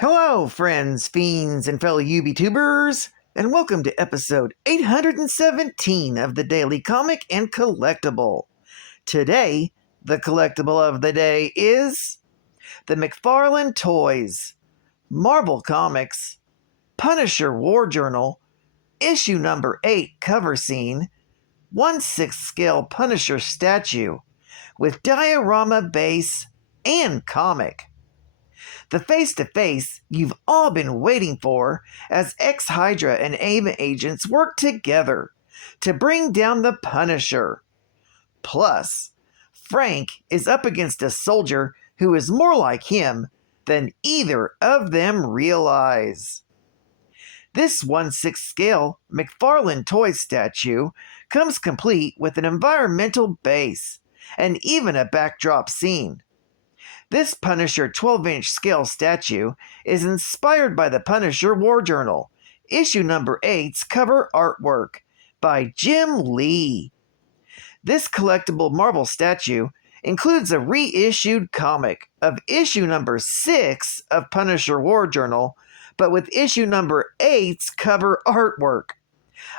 Hello, friends, fiends, and fellow UBTubers, and welcome to episode 817 of the Daily Comic and Collectible. Today, the collectible of the day is the Mcfarlane Toys, Marvel Comics, Punisher War Journal, issue number 8 cover scene, 1/6 scale Punisher statue, with diorama base and comic. The face-to-face you've all been waiting for as ex-Hydra and AIM agents work together to bring down the Punisher. Plus, Frank is up against a soldier who is more like him than either of them realize. This 1/6 scale Mcfarlane toy statue comes complete with an environmental base and even a backdrop scene. This Punisher 12-inch scale statue is inspired by the Punisher War Journal, issue number 8's cover artwork by Jim Lee. This collectible Marvel statue includes a reissued comic of issue number 6 of Punisher War Journal, but with issue number 8's cover artwork.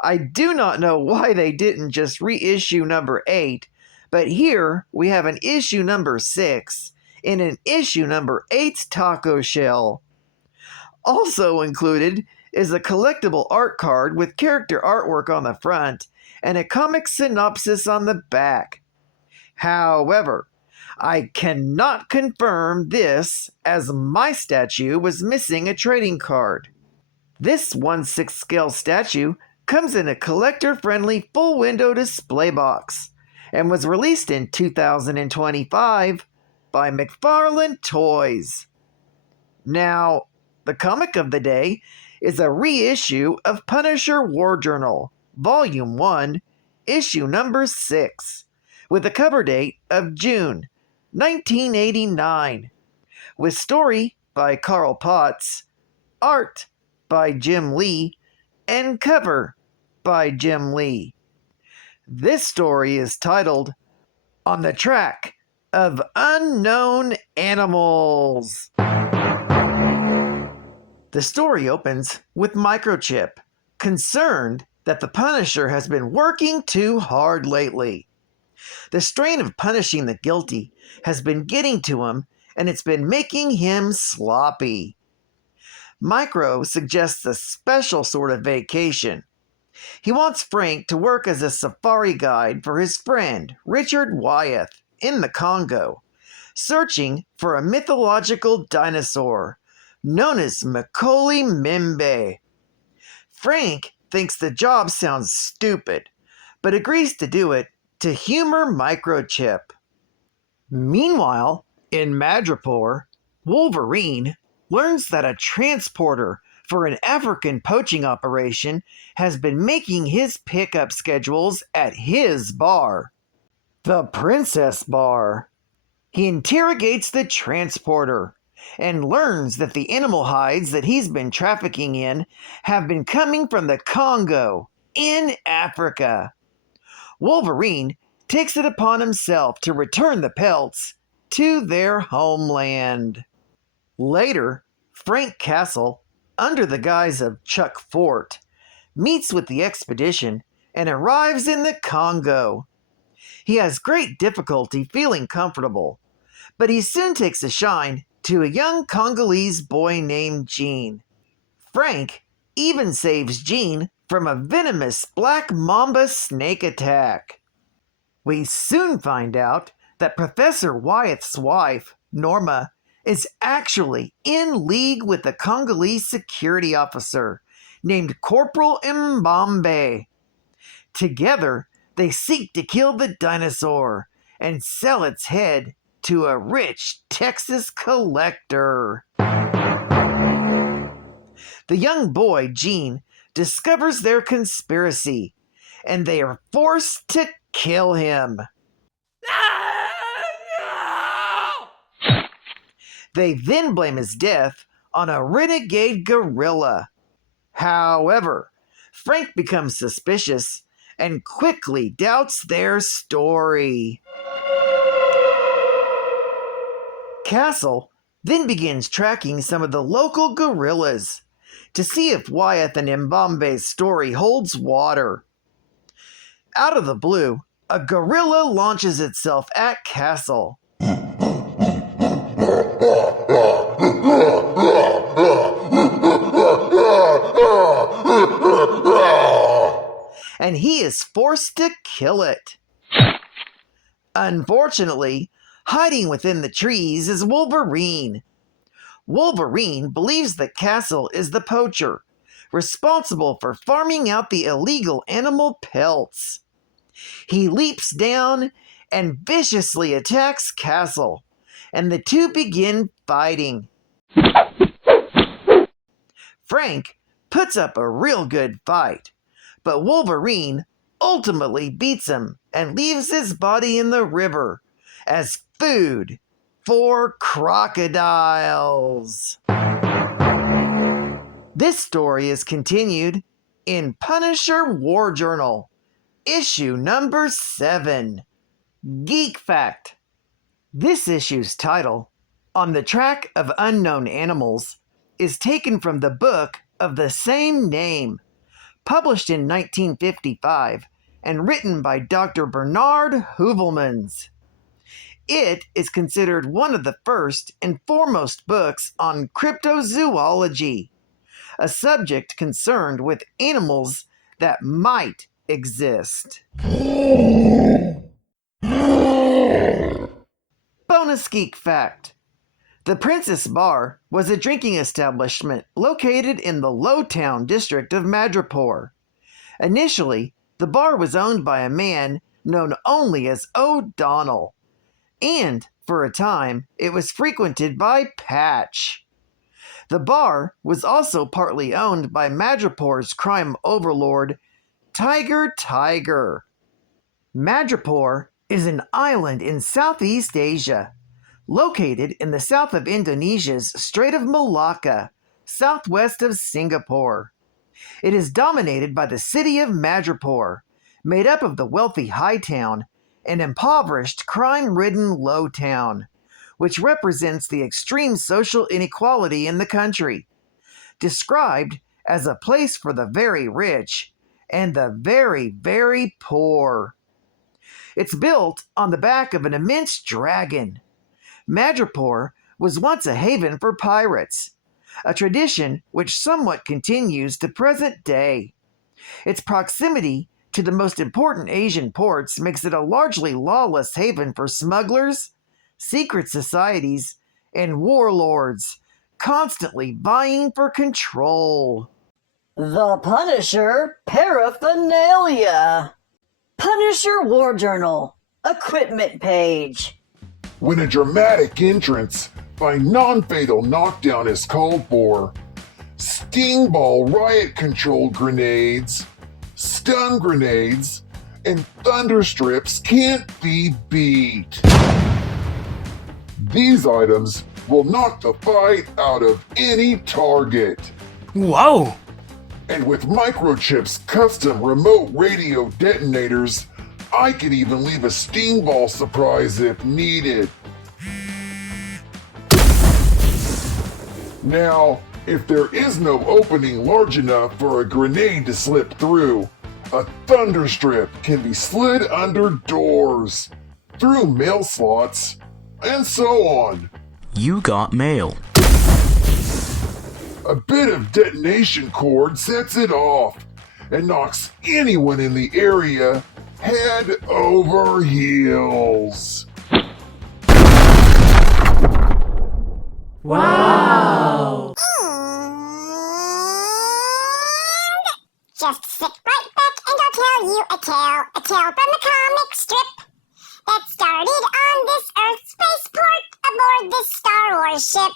I do not know why they didn't just reissue number 8, but here we have an issue number 6 in an issue number 8 taco shell. Also included is a collectible art card with character artwork on the front and a comic synopsis on the back. However, I cannot confirm this as my statue was missing a trading card. This 1/6 scale statue comes in a collector-friendly full window display box and was released in 2025 by Mcfarlane Toys. Now, the comic of the day is a reissue of Punisher War Journal, Volume 1, issue number 6, with a cover date of June 1989, with story by Carl Potts, art by Jim Lee, and cover by Jim Lee. This story is titled On the Track of Unknown Animals. The story opens with Microchip, concerned that the Punisher has been working too hard lately. The strain of punishing the guilty has been getting to him, and it's been making him sloppy. Micro suggests a special sort of vacation. He wants Frank to work as a safari guide for his friend, Richard Wyeth, in the Congo, searching for a mythological dinosaur known as Macaulay Mimbe. Frank thinks the job sounds stupid, but agrees to do it to humor Microchip. Meanwhile, in Madripoor, Wolverine learns that a transporter for an African poaching operation has been making his pickup schedules at his bar, the Princess Bar. He interrogates the transporter and learns that the animal hides that he's been trafficking in have been coming from the Congo in Africa. Wolverine takes it upon himself to return the pelts to their homeland. Later, Frank Castle, under the guise of Chuck Fort, meets with the expedition and arrives in the Congo. He has great difficulty feeling comfortable, but he soon takes a shine to a young Congolese boy named Gene. Frank even saves Gene from a venomous black mamba snake attack. We soon find out that Professor Wyeth's wife, Norma, is actually in league with a Congolese security officer named Corporal Mbambe. Together, they seek to kill the dinosaur and sell its head to a rich Texas collector. The young boy, Gene, discovers their conspiracy, and they are forced to kill him. They then blame his death on a renegade gorilla. However, Frank becomes suspicious and quickly doubts their story. Castle then begins tracking some of the local gorillas to see if Wyeth and Mbambe's story holds water. Out of the blue, a gorilla launches itself at Castle. And he is forced to kill it. Unfortunately, hiding within the trees is Wolverine. Wolverine believes that Castle is the poacher, responsible for farming out the illegal animal pelts. He leaps down and viciously attacks Castle, and the two begin fighting. Frank puts up a real good fight, but Wolverine ultimately beats him and leaves his body in the river as food for crocodiles. This story is continued in Punisher War Journal, issue number 7, Geek Fact. This issue's title, On the Track of Unknown Animals, is taken from the book of the same name, published in 1955 and written by Dr. Bernard Heuvelmans. It is considered one of the first and foremost books on cryptozoology, a subject concerned with animals that might exist. Bonus Geek Fact. The Princess Bar was a drinking establishment located in the Lowtown district of Madripoor. Initially, the bar was owned by a man known only as O'Donnell, and for a time, it was frequented by Patch. The bar was also partly owned by Madripoor's crime overlord, Tiger. Madripoor is an island in Southeast Asia, located in the south of Indonesia's Strait of Malacca, southwest of Singapore. It is dominated by the city of Madripoor, made up of the wealthy high town and impoverished, crime-ridden low town, which represents the extreme social inequality in the country, described as a place for the very rich and the very, very poor. It's built on the back of an immense dragon. Madripoor was once a haven for pirates, a tradition which somewhat continues to present day. Its proximity to the most important Asian ports makes it a largely lawless haven for smugglers, secret societies, and warlords, constantly vying for control. The Punisher Paraphernalia. Punisher War Journal. Equipment page. When a dramatic entrance by non-fatal knockdown is called for, sting ball riot-controlled grenades, stun grenades, and thunder strips can't be beat. These items will knock the fight out of any target. Whoa! And with Microchip's custom remote radio detonators, I could even leave a sting ball surprise if needed. Now, if there is no opening large enough for a grenade to slip through, a thunder strip can be slid under doors, through mail slots, and so on. You got mail. A bit of detonation cord sets it off and knocks anyone in the area head over heels. Wow! Just sit right back and I'll tell you a tale from the comic strip that started on this Earth spaceport aboard this Star Wars ship.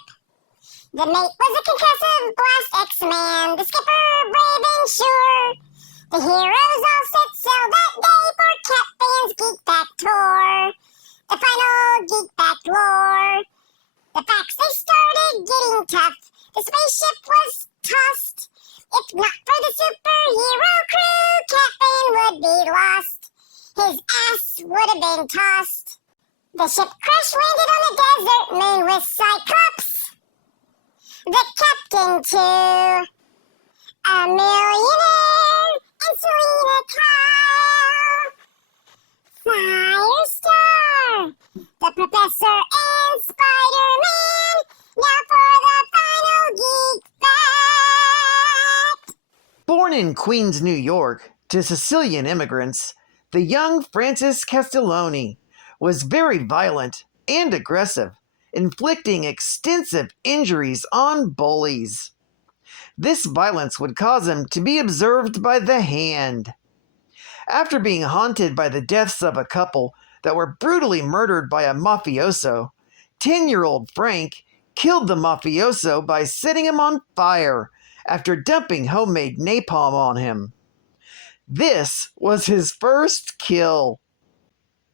The mate was a concussive blast X-Man, the skipper brave and sure. The heroes all set sail that day for Captain's Geek Fact Tour. The final Geek Fact lore. The facts, they started getting tough. The spaceship was tossed. If not for the superhero crew, Captain would be lost. His ass would have been tossed. The ship crash landed on a desert moon with Cyclops the captain too. A millionaire and Selena Kyle. Firestar, the Professor and Spider-Man. Now for the final geek fact. Born in Queens, New York, to Sicilian immigrants, the young Francis Castelloni was very violent and aggressive, inflicting extensive injuries on bullies. This violence would cause him to be observed by the Hand. After being haunted by the deaths of a couple that were brutally murdered by a mafioso, 10-year-old Frank killed the mafioso by setting him on fire after dumping homemade napalm on him. This was his first kill.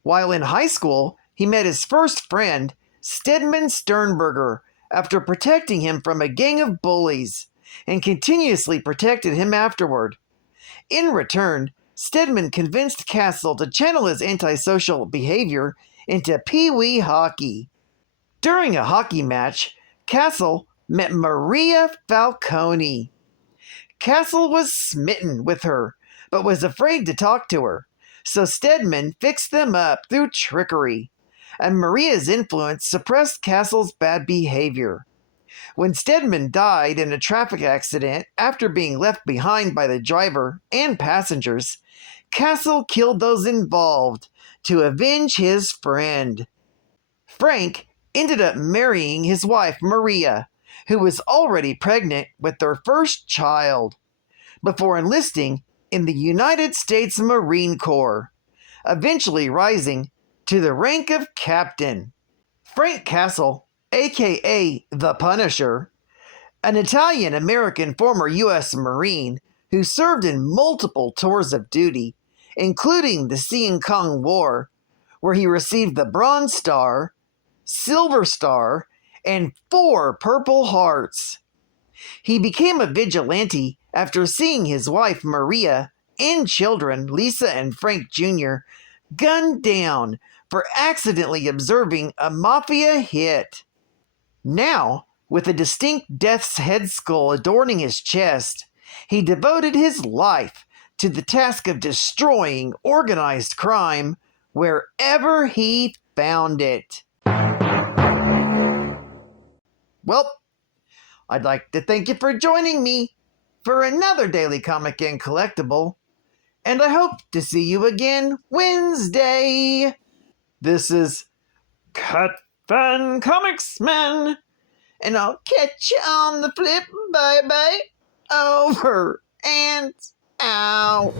While in high school, he met his first friend, Stedman Sternberger, after protecting him from a gang of bullies, and continuously protected him afterward. In return, Stedman convinced Castle to channel his antisocial behavior into pee-wee hockey. During a hockey match, Castle met Maria Falcone. Castle was smitten with her, but was afraid to talk to her, so Stedman fixed them up through trickery, and Maria's influence suppressed Castle's bad behavior. When Stedman died in a traffic accident after being left behind by the driver and passengers, Castle killed those involved to avenge his friend. Frank ended up marrying his wife Maria, who was already pregnant with their first child, before enlisting in the United States Marine Corps, eventually rising to the rank of captain. Frank Castle, aka the Punisher, an Italian-American former U.S. Marine who served in multiple tours of duty, including the Seong Kong War, where he received the Bronze Star, Silver Star, and 4 Purple Hearts. He became a vigilante after seeing his wife Maria and children Lisa and Frank Jr. gunned down for accidentally observing a mafia hit. Now, with a distinct death's head skull adorning his chest, he devoted his life to the task of destroying organized crime wherever he found it. Well, I'd like to thank you for joining me for another Daily Comic and Collectible, and I hope to see you again Wednesday. This is Cut Fan Comics Man, and I'll catch you on the flip. Bye-bye. Over and out.